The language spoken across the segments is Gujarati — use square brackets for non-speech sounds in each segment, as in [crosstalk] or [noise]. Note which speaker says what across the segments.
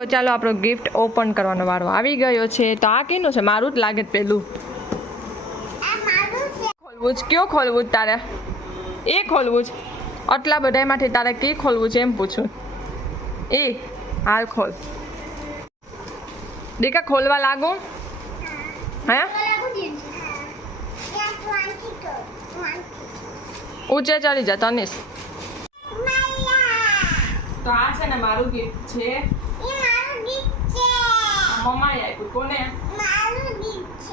Speaker 1: તો ચાલો આપણો ગિફ્ટ ઓપન કરવાનો વારો આવી ગયો છે. તો આ કેનું છે? મારું જ લાગે પેલું. ખોલવું જ? કયો ખોલવું જ તારે? એ ખોલવું જ. આટલા બધામાંથી તારે કે ખોલવું છે એમ પૂછું. એ, હાલ ખોલ. દેખા ખોલવા લાગુ? હે? ઊંચે ચડી જા તનિષ તો આ છે ને મારું ગિફ્ટ છે. મમ્માએ આપ્યું કોને?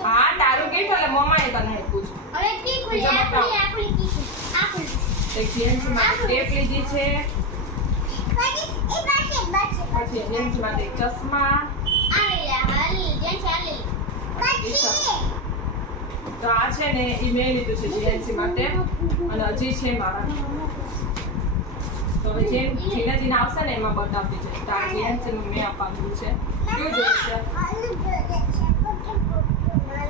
Speaker 1: હા તારું ગિફ્ટ એટલે મમ્માએ તને આપ્યું છે. એક જેન્ટ્સ માટે ટેપ લીધી છે. પછી જેન્ટ્સ માટે એક ચશ્મા. તો આ છે ને એ મેં લીધું છે જીએનસી માટે. અને હજી છે મારા. તો હવે જેમ જીને જીને આવશે ને એમાં બતાવતી છે તો આ જીએનસી નું મેં આપવાનું છે. કેવું જોયું છે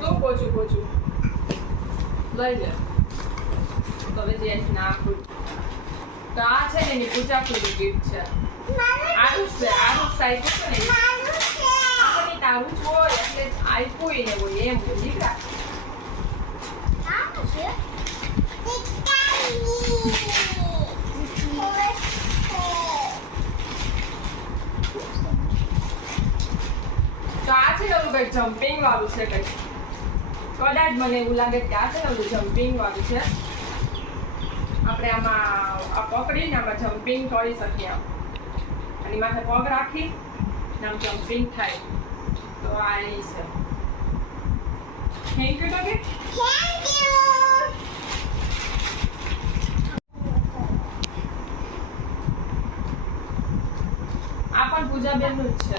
Speaker 1: શું પોચું પોચું? લઈ લે. તો હવે જીએનસી ના તો આ છે ને એની પૂજા ગિફ્ટ છે. આનું આરું સાઈડ ને. આપણને તારું જ હોય, એટલે આપ્યું એને હોય એમ હોય દીકરા. તો આ છે ને ઓલું કંઈક જમ્પિંગ વાળું છે કંઈક કદાચ મને એવું લાગે કે આ છે ને ઓલું જમ્પિંગ વાળું છે. આપણે આમાં આ પકડીને આમાં જમ્પિંગ કરી શકીએ આમ. આની માથે પગ રાખી આમ જમ્પિંગ થાય. તો આ એ છે. થેન્ક યુ ટકે થેન્ક યુ આ પણ પૂજાબેનનું જ છે.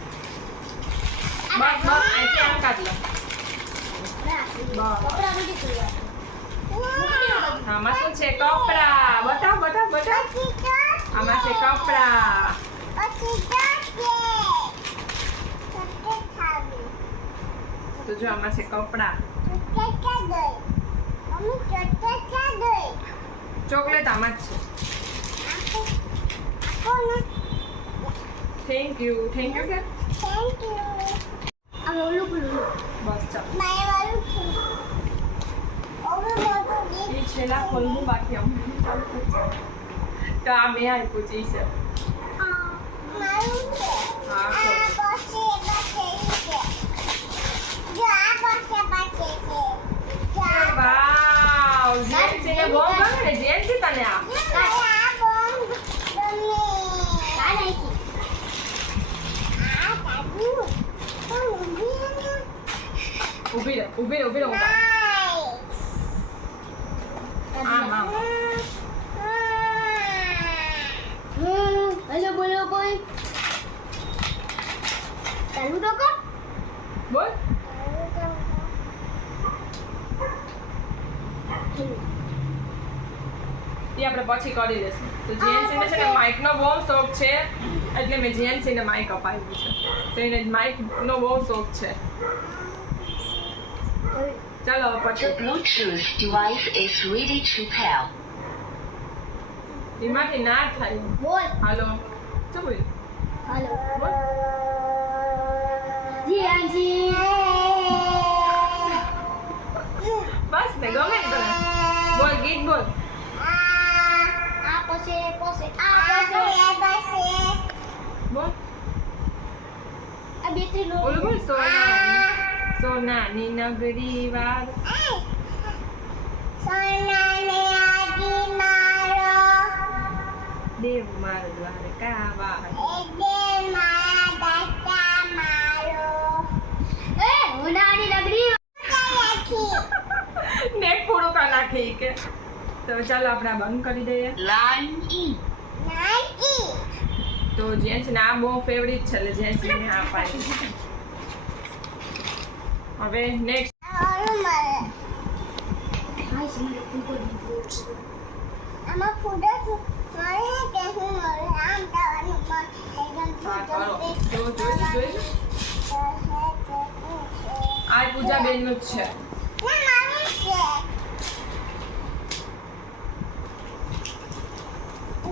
Speaker 1: બસ બસ આમ શું છે? કપડા. બતાવ બતાવ બતાવ. આમાં છે કપડા. તો જો આમાં છે કપડા. ચોકલેટ આમાં જ છે. થેન્ક યુ થેન્ક યુ કે બસ ચાલ એ છેલ્લા ખોલવું બાકી અમને ચાલુ થઈ જાય. તો આ મેં આપ્યું છે ઈ છે હા ઊભી રહે ઊભી રહે ઊભી રહે આમ આમ
Speaker 2: હેલો બોલો કોઈ ચાલુ તો કર
Speaker 1: બોલ એ આપણે પછી કરી લેશું તો જીએનસીને છે ને માઇકનો બહુ શોખ છે એટલે મેં જીએનસીને માઇક અપાવ્યું છે. તો એને માઇકનો બહુ શોખ છે. ચાલો પછી.
Speaker 3: Bluetooth device is ready to pair.
Speaker 1: એમાંથી ના થાય.
Speaker 2: બોલ.
Speaker 1: હાલો. શું બોલ?
Speaker 2: હાલો.
Speaker 1: બોલ.
Speaker 2: જી આજી
Speaker 1: બસ ને ગમે ને તને બોલ ગીત બોલ
Speaker 2: આ પાસે પાસે આ પાસે
Speaker 1: બોલ
Speaker 2: આ બેટરી લો
Speaker 1: ઓલું બોલ સોના સોનાની નગરી વાર દેવ માર દ્વારકા વાર
Speaker 2: એ હોનાની નગરી
Speaker 1: નેટ પૂરું કરી નાખી ઈ કે તો ચાલો આપણે આ બંધ કરી દઈએ
Speaker 3: Line E.
Speaker 1: તો જેન્ટ્સને આ બહુ ફેવરિટ છે એટલે જેન્ટ્સને આ પાડી હવે નેક્સ્ટ
Speaker 2: આમાં ફૂડો મળે કે હું મળે આમ દાવાનું એકદમ
Speaker 1: હા કરો જો જોઈશું જોઈશું આ પૂજા બેનનું જ છે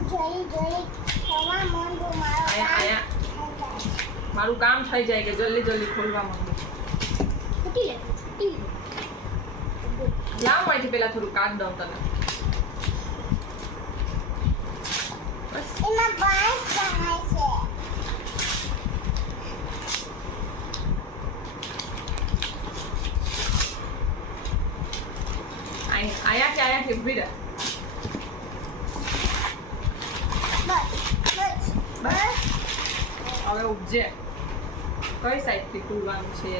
Speaker 2: જોઈ જોઈ ખવા માંડું મારો
Speaker 1: અહીંયા અહીંયા મારું કામ થઈ જાય કે જલ્દી જલ્દી ખોલવા માંગુ
Speaker 2: ફૂટી લે ફૂટી લે
Speaker 1: લાવ અહીંથી પેલા થોડું કાઢ દઉં તને બસ
Speaker 2: એમાં બાંસ બનાય છે
Speaker 1: અહીં- અહીંયાથી અહીંયાથી ઊભી રહે
Speaker 2: બસ
Speaker 1: હવે ઉપજે કઈ સાઈડથી ખોલવાનું છે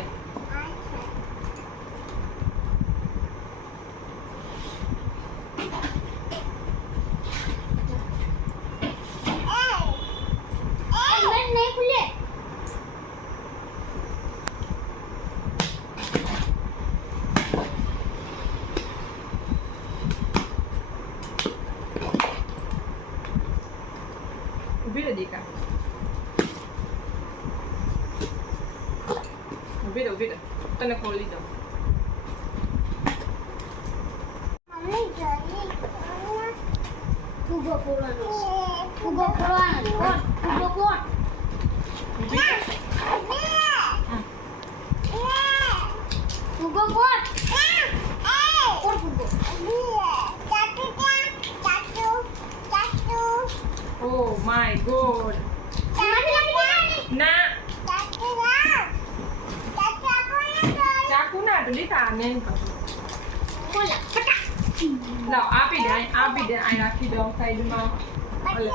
Speaker 2: નહીં ખુલે
Speaker 1: ઊભી રહે દીકા ઊભી રહે ઊભી રહે તને ખોલી દઉં
Speaker 2: મમ્મી જલ્દી ફૂગો ફોડવાનો ફૂગો ફોડવાનો કોણ ફૂગો કોણ
Speaker 1: ઊભી રહે હમ.
Speaker 2: ફૂગો કોણ કોણ ફૂગો
Speaker 1: ઓ માય ગોડ ના આપી દે આપી દે અહીં રાખી દઉં સાઈડમાં. ભલે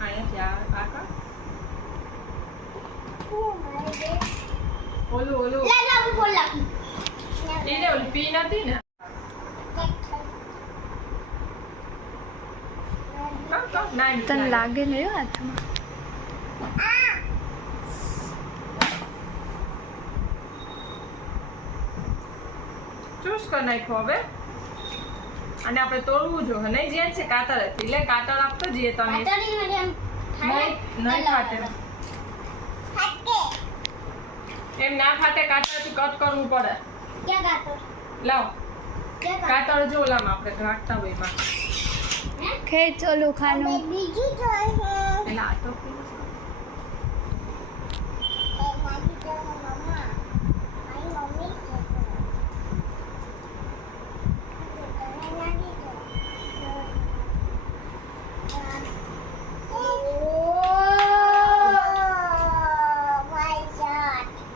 Speaker 1: અહીંયાથી આ આ કર. ઓલું ઓલું ઈ લે ઓલી પી નથી ને કમ કમ ના બીક
Speaker 4: તને
Speaker 1: લાગે.
Speaker 4: નહીં હાથમાં.
Speaker 1: ચૂસ કરી નાખો હવે. અને આપણે તોડવું જો. નહીં જે છે કાતર હતી એટલે કાતર આપતો જઈએ તમે. નહીં નહીં ફાટે એમ ના ફાટે કાતરથી કટ કરવું પડે.
Speaker 2: ક્યાં કાતર?
Speaker 1: લાવ. કાતર? જો ઓલામાં આપણે. રાખતા હોય એમાં.
Speaker 4: ખેંચ ઓલું ખાનું.
Speaker 2: બીજું જોઈ
Speaker 1: એટલે આ તો પી લો.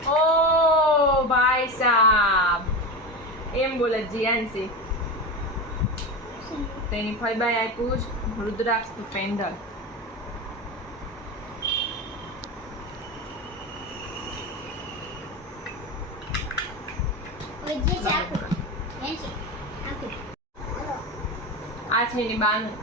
Speaker 1: ઓ તેની ફઈબાઈ આપ્યું જ રુદ્રાક્ષ પેન્ડલ આ છે એની બાનું.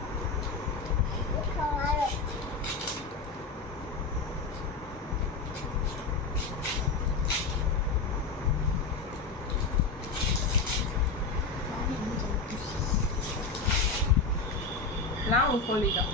Speaker 1: લાવ હું ખોલી દઉં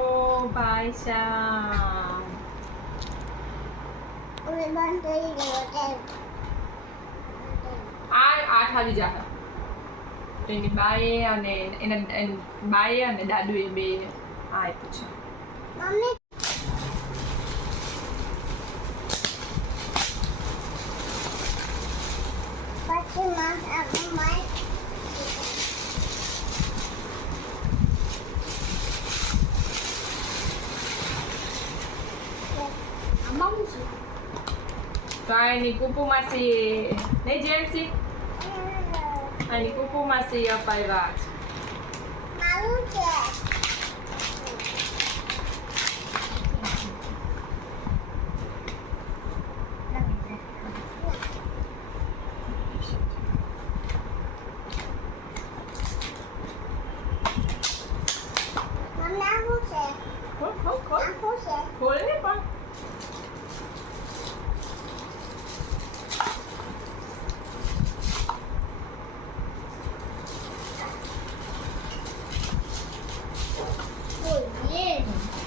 Speaker 1: ઓ ભાઈ સાહેબ આ આઠ આવી જાહે એની બાએ અને એના બાએ અને દાદુએ બે આ આપ્યું છે.
Speaker 2: પછી માં માય આમાં હું છે
Speaker 1: તો આ એની કુકુ માસી નહીં જેન્સી આની કુકુ માસી અપાવ્યા છે.
Speaker 2: મારું છે મમ્મી આ શું છે
Speaker 1: ખોલ ખોલ ખોલ
Speaker 2: આ શું છે
Speaker 1: ખોલ ને પણ
Speaker 2: ઓય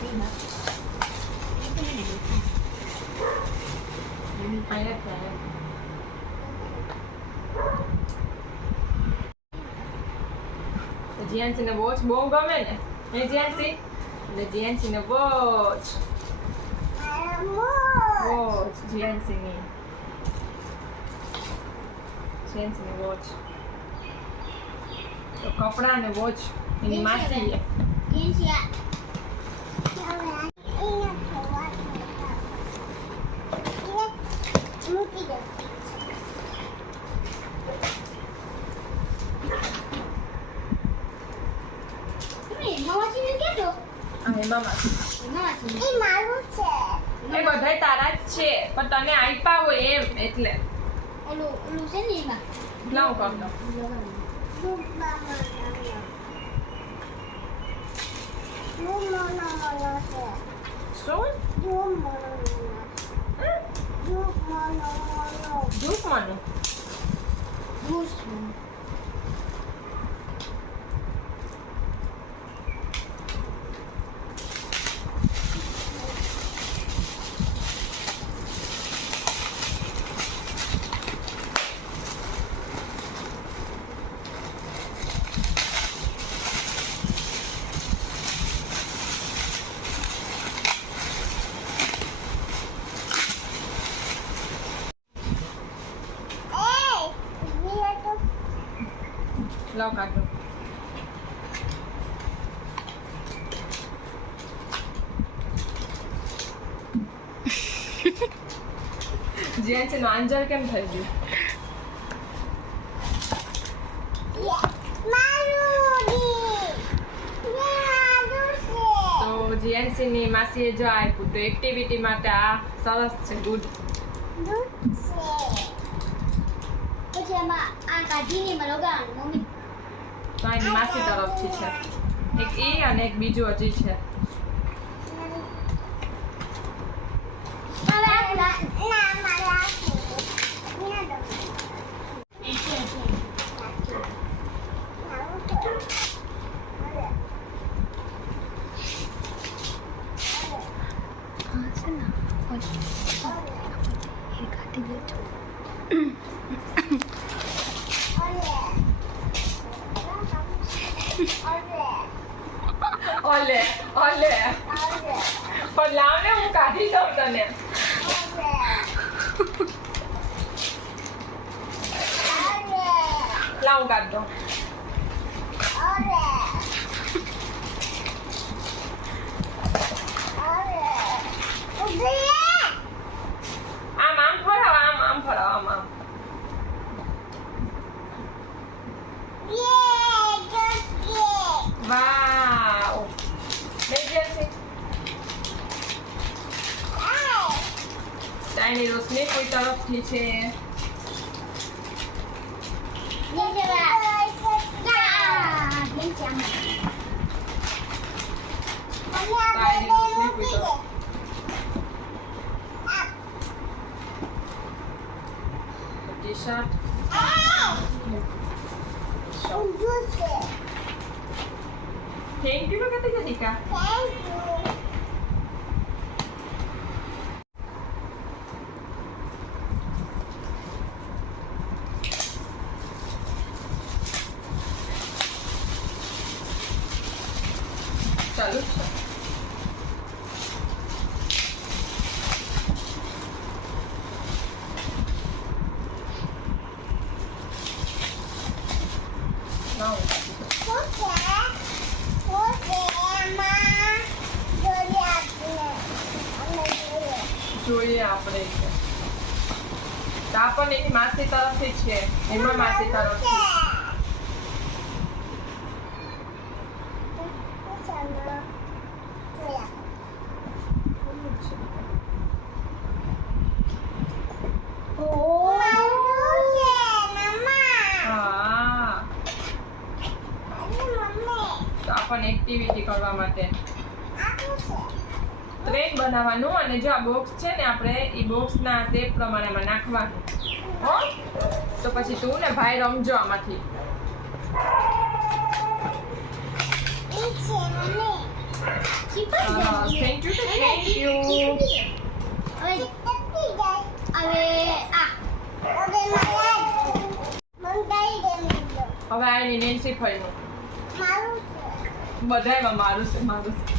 Speaker 1: અહીંયા જ છે, અહીંયા જ. તો જીયાન્સીને વોચ બહુ ગમે ને? હે જીયાન્સી એટલે જીયાન્સીને વોચ વોચ જીયાન્સીની જીયાન્સીની વોચ તો કપડાં ને. વોચ એની માસી
Speaker 2: મૂકી દે
Speaker 1: આ હેમા માસી
Speaker 2: એ મારું છે
Speaker 1: એ બધાય તારા જ છે પણ તને આપ્યા હોય એમ એટલે.
Speaker 2: ઓલું ઓલું છે ને એમાં?
Speaker 1: કામ કર દો માનું દુશ્મનો લાવ કાઢો નું આંજર કેમ થઈ ગયું? તો જીએનસી ની માસીએ જો આપ્યું તો એક્ટિવિટી માટે આ સરસ છે,
Speaker 2: દૂધ. એમાં આ કાઢીને એમાં લગાવવાનું મમ્મી
Speaker 1: તો એની માસી તરફથી છે. એક એ અને એક બીજું હજી છે
Speaker 4: હા છે ને એ કાઢી દેજો
Speaker 1: ઓલે ઓલે પણ લાવ ને હું કાઢી દઉં તને લાવ હું કાઢી દઉં આમ આમ ફરાવ આમ આમ ફરાવ આમ આમ વાવ બેજે તાઈની રોશની કોઈ તરફથી છે? ટી શર્ટ થેન્ક યુ કહેતી હતી કા ચાલુ જ છે ના હું કાઢી દઉં. જોઈએ આપણે તો આ પણ એની માસી તરફથી જ છે એમાં માસી તરફથી હા તો આ પણ એક્ટિવિટી કરવા માટે ટ્રેન બનાવવાનું અને જો આ બોક્સ છે ને આપણે એ બોક્સના શેપ પ્રમાણે એમાં નાખવાનું હો તો પછી તું ને ભાઈ રમજો આમાંથી. થેન્ક યુ થેન્ક યુ હવે આ બધાયમાં મારું છે મારું છે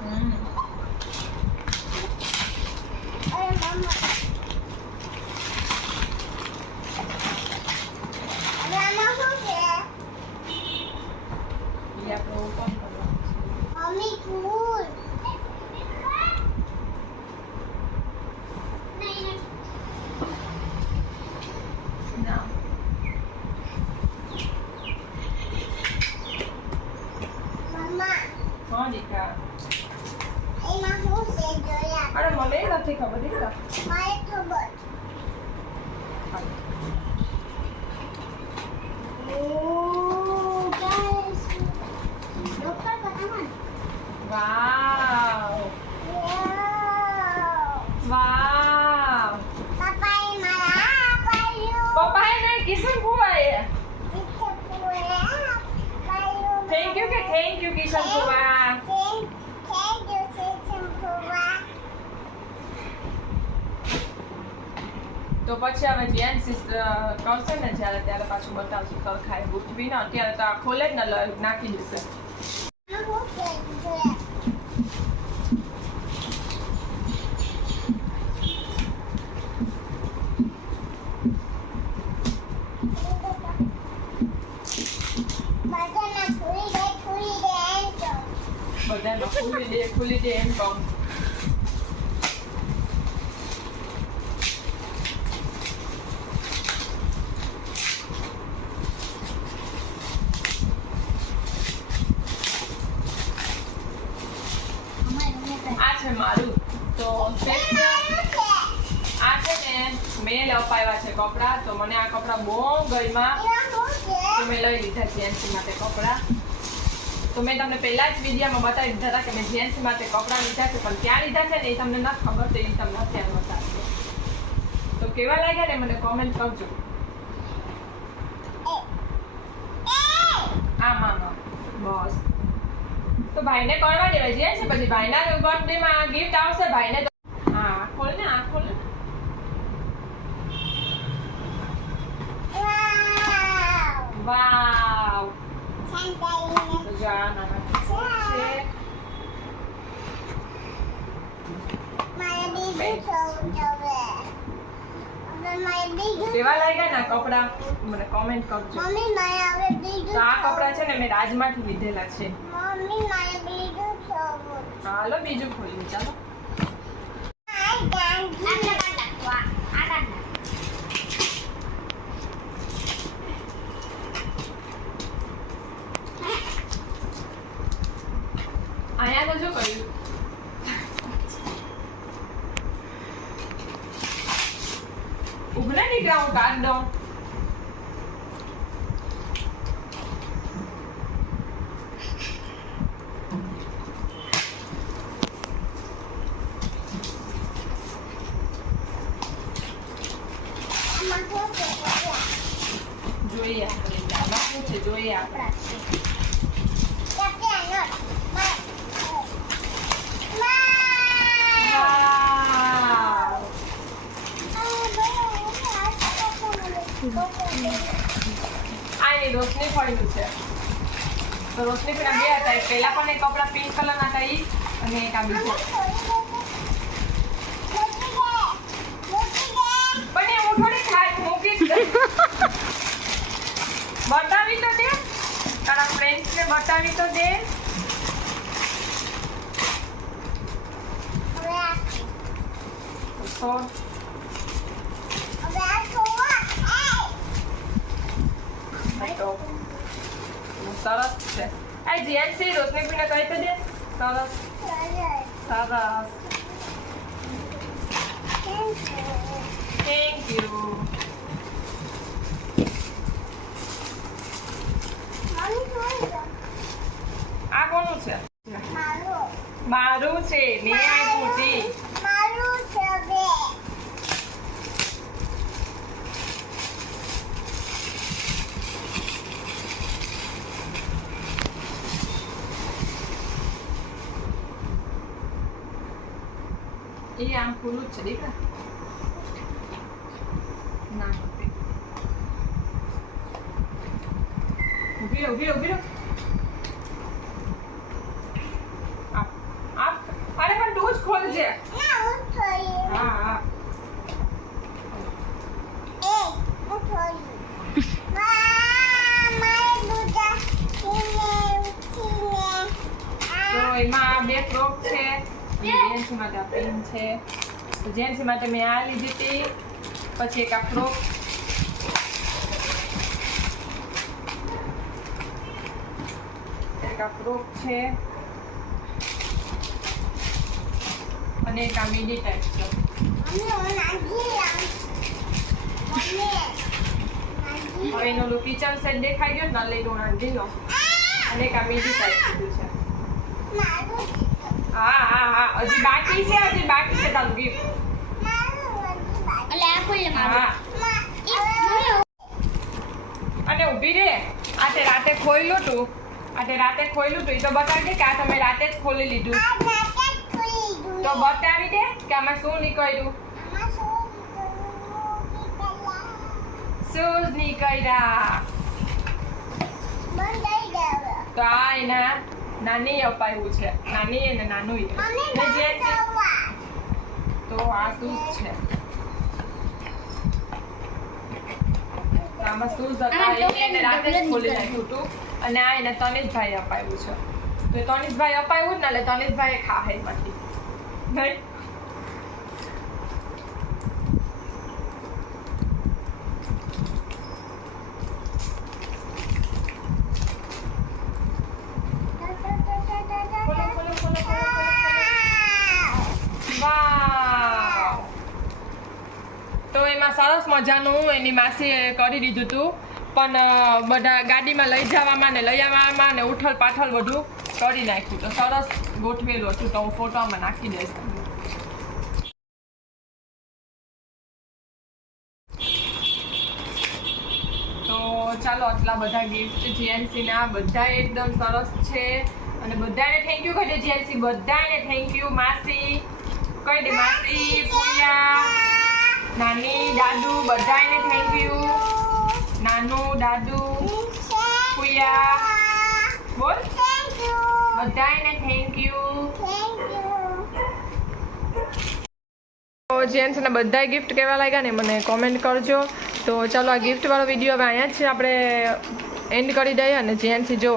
Speaker 1: હમ. ઈ આપણે open કરવાનું છે.
Speaker 2: મમ્મી ફૂલ
Speaker 1: ના
Speaker 2: મમ્મા
Speaker 1: હા દીકરા
Speaker 2: એમાં શું છે જોયા
Speaker 1: અરે મને નથી ખબર દીકરા
Speaker 2: મારે ખબર ઓહ ગાઈસ ડોક્ટર બનાવવાનું
Speaker 1: વાવ
Speaker 2: વાવ
Speaker 1: વાવ
Speaker 2: પપ્પાએ મારા આપ્યું
Speaker 1: પપ્પાએ નહીં કિશન ભુવાએ થેન્ક યુ કે થેન્ક યુ કિશન
Speaker 2: Pua.
Speaker 1: તો પછી હવે જેન કરશે ને જ્યારે ત્યારે પાછું બતાવશું સરખાઈ ગોઠવીને અત્યારે તો આ ખોલે જ ને નાખી દેશે બધામાં ખુલી દે ખુલી દે એમ કહું આ છે મારું તો સ્પેશિયલ આ છે ને મેં આવ્યા છે કપડાં, તો મને આ કપડાં બહુ ગમ્યા. તો મેં લઈ લીધા જીએનસી માટે કપડાં. તો મેં તમને પહેલાં જ વિડીયામાં બતાવી દીધા હતા કે મેં જીએનસી માટે કપડાં લીધા છે, પણ ક્યાં લીધા છે ને એ તમને નથી ખબર, તો એ તમને અત્યારે બતાવશે. તો કેવા લાગ્યા ને મને કોમેન્ટ કરજો. આમ આમ. બસ. તો ભાઈને કરવા દેવાય. છે છે પછી ભાઈના બર્થડેમાં ગિફ્ટ આવશે, ભાઈને તો હા ખોલ ને આ ખોલ ને વાવ નાના છે કેવા લાગ્યા ને મને કોમેન્ટ કરજો
Speaker 2: મમ્મી મારે હવે બીજું
Speaker 1: તો આ કપડા છે ને મેં રાજમાંથી લીધેલા છે
Speaker 2: મમ્મી મારે બીજું છોડવું
Speaker 1: હાલો બીજું ખોલ્યું ચાલો અહીંયા તો જો કર્યું ઉભરે નીકળ્યા હું કાઢ દઉં જોઈએ આપણે આમાં શું છે જોઈએ આપણે વાવ આ રોશની ફળ્યું છે. તો રોશની ફળ્યા બે હતા. એ પહેલા પણ એક કપડા પિંક કલરના હતા ઈ અને એક આ બીજો. પણ એ હું થોડી ખાઈ મૂકી જ [laughs] બતાવી તો દે. તારા ફ્રેન્ડ ને બતાવી તો દે. તો તો સરસ છે. આ જીએનસી રોશની પીને કહી તો દે. સરસ. સરસ. થેન્ક યુ આ કોનું છે? મારું. છે મેં આપ્યું તી એ આમ ખુલ્લું જ છે દીકરા ના ઊભી રહો ઊભી રહો ઊભી રહો આપ આપ અરે પણ તું જ ખોલજે હા હા તો એમાં આ બે ફ્રોક છે જેન્ટ્સ માટે છે. જેન્ટ્સ માટે મેં આ લીધી હતી. પછી એક આ ફ્રોક એક આ ફ્રોક છે. અને એક આ મીડી ટાઈપ છે. હવે એનો કિચન સેટ દેખાઈ ગયો ને લીલું નાંધીનો અને એક આ મીડી ટાઈપ કીધું છે હા હા હા. હજી બાકી છે હજી બાકી છે તારું ગિફ્ટ હા. અને ઊભી રે. આજે રાતે ખોલ્યું તું. આજે રાતે ખોલ્યું તું. એ તો બતાવી દે કે આ તમે રાતે જ ખોલી લીધું. તો બતાવી દે કે આમાં શું નીકળ્યું. શું નીકળ્યા? તો આ એના નાની અપાયું છે. નાની અને નાનું ને જે તો આ શૂઝ છે? આમાં શૂઝ હતા? એને રાતે જ ખોલી નાખ્યું હતું. અને આ એને તનિષભાઈ અપાયું છે. તો એ તનિષભાઈ અપાયું જ ને એટલે તનિષભાઈ ખાહે એમાંથી. નહીં ખોલો ખોલો ખોલો ખોલો વાવ તો એમાં સરસ મજાનું એની માસીએ કરી દીધું હતું પણ બધા ગાડીમાં લઈ જવામાં ને લઈ આવવામાં ને ઉઠલ પાઠલ બધું કરી નાખ્યું. તો સરસ ગોઠવેલું હતું તો હું ફોટામાં નાખી દઈશ. ચાલો, આટલા બધા ગિફ્ટ જીએનસીના બધા એકદમ સરસ છે. અને બધાને થેન્ક યુ કહી દે જીએનસી બધાને થેન્ક યુ માસી. કહી દે માસી પૂયા નાની દાદુ બધાને થેન્ક યુ નાનું દાદુ પુયા બોલ. બધાને થેન્ક યુ જેન્ટ્સને બધા ગિફ્ટ કેવા લાગ્યા ને મને કોમેન્ટ કરજો. તો ચાલો, આ ગિફ્ટવાળો વીડિયો હવે અહીંયા જ આપણે એન્ડ કરી દઈએ અને જેન્ટ્સ જો,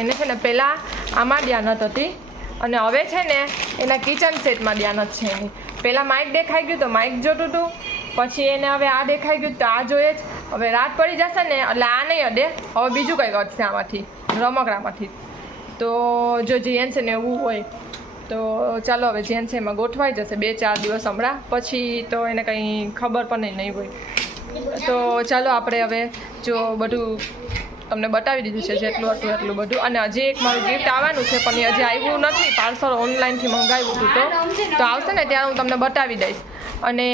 Speaker 1: એને છે ને પહેલાં આમાં ધ્યાનત હતી. અને હવે છે ને, એના કિચન સેટમાં ધ્યાનત છે એની. પહેલાં માઇક દેખાઈ ગયું તો માઇક જોતું હતું પછી એને હવે આ દેખાઈ ગયું તો આ જોઈએ જ. હવે રાત પડી જશે ને, એટલે આ નહીં અડે હવે બીજું કંઈક અડશે આમાંથી, રમકડામાંથી. તો જો જેન્ટ્સ ને એવું હોય, તો ચાલો હવે જેન્ટ્સ એમાં ગોઠવાઈ જશે બે ચાર દિવસ હમણાં. પછી તો એને કંઈ ખબર પણ નહીં હોય. તો ચાલો આપણે હવે જો બધું તમને બતાવી દીધું છે, જેટલું હતું એટલું બધું. અને હજી એક મારું ગિફ્ટ આવવાનું છે, પણ હજી આવ્યું નથી. પાર્સલ ઓનલાઈનથી મંગાવ્યું હતું તો. તો આવશે ને, ત્યારે હું તમને બતાવી દઈશ. અને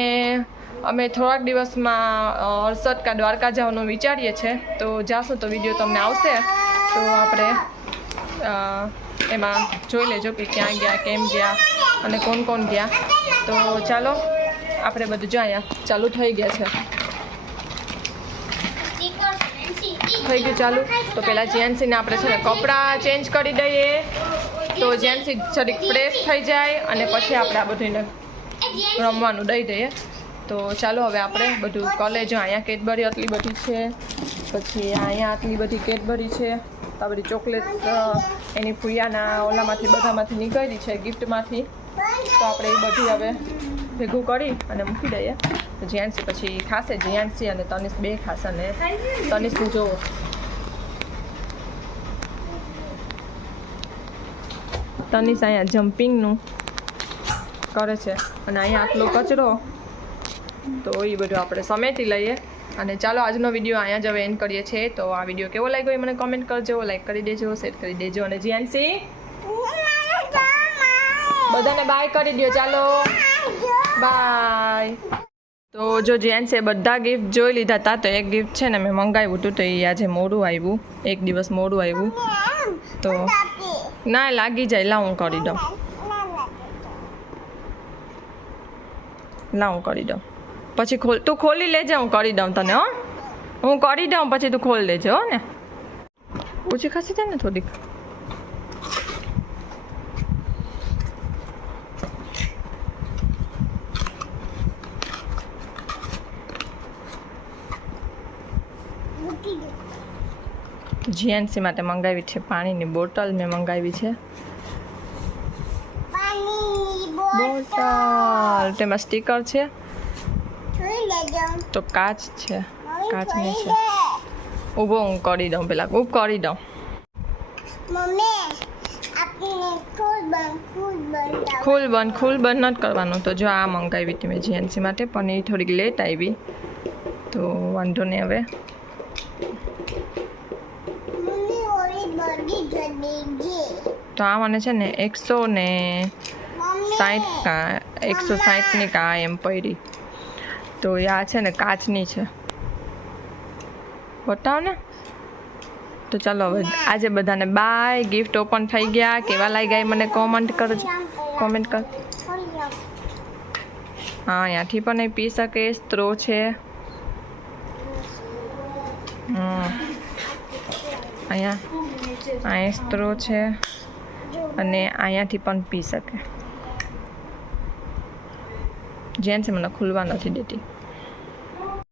Speaker 1: અમે થોડાક દિવસમાં હર્ષદ કા દ્વારકા જવાનું વિચારીએ છીએ તો જાશું તો વીડિયો તમને આવશે. તો આપણે એમાં જોઈ લેજો કે ક્યાં ગયા, કેમ ગયા અને કોણ કોણ ગયા. તો ચાલો, આપણે બધું જો ચાલુ થઈ ગયા છે. થઈ ગયું ચાલુ? તો પહેલાં જેન્સીને આપણે છે ને કપડાં ચેન્જ કરી દઈએ. તો જેન્સી જરીક ફ્રેશ થઈ જાય અને પછી આપણે આ બધુંને રમવાનું દઈ દઈએ. તો ચાલો હવે આપણે બધું કોલેજો અહીંયા કેડબરી આટલી બધી છે, પછી અહીંયા આટલી બધી કેડબરી છે, આ બધી ચોકલેટ એની ફૂયાના ઓલામાંથી, બધામાંથી નીકળી છે, ગિફ્ટમાંથી. તો આપણે એ બધી હવે ભેગું કરી અને મૂકી દઈએ. તો જ્યાંસી પછી ખાશે જ્યાંસી અને તનિષ બે ખાશે અને તનિષનું જોવો તનિષ અહીંયા જમ્પિંગનું કરે છે. અને અહીંયા આટલો કચરો તો એ બધું આપણે સમેટી લઈએ. અને ચાલો આજનો વીડિયો અહીંયા જ હવે એન્ડ કરીએ છીએ. તો આ વીડિયો કેવો લાગ્યો એ મને કમેન્ટ કરજો લાઈક કરી દેજો શેર કરી દેજો અને જીએનસી બધાને બાય કરી દો ચાલો. બાય તો જો જેન્ટ્સે બધા ગિફ્ટ જોઈ લીધા હતા, તો એક ગિફ્ટ છે ને મેં મંગાવ્યું હતું, તો એ આજે મોડું આવ્યું. એક દિવસ મોડું આવ્યું. તો ના, લાગી જાય. લાવ હું કરી દઉં. લાવ હું કરી દઉં. પછી ખોલ તું ખોલી લેજે હું કરી દઉં તને હો. હું કરી દઉં પછી તું ખોલી લેજે હો ને. ઓછી ખાસી છે ને થોડીક? જીએનસી માટે મંગાવી છે પાણીની બોટલ મેં મંગાવી છે. બોટલ. તેમાં સ્ટીકર છે. તો કાચ છે. કાચની છે ઊભો હું કરી દઉં પેલા ઊભ કરી દઉં. ખુલ બંધ ખુલ બંધ નથી કરવાનું. તો જો આ મંગાવી હતી મેં જીએનસી માટે પણ એ થોડીક લેટ આવી. તો વાંધો નહીં હવે. તો આ મને છે ને એકસો ને સાઠ કા એકસો સાઠની કા એમ પડી. તો એ આ છે ને કાચની છે. બતાવો ને. તો ચાલો હવે આજે બધાને બાય ગિફ્ટ ઓપન થઈ ગયા. કેવા લાગ્યા મને કોમેન્ટ કરજો. કોમેન્ટ કર. હા, અહીંયાથી પણ એ પી શકે, સ્ત્રો છે. અહીંયા અહીંયા સ્ત્રો છે. અને અહીંયાથી પણ પી શકે. જેન્ટ્સ મને ખુલવા નથી દેતી.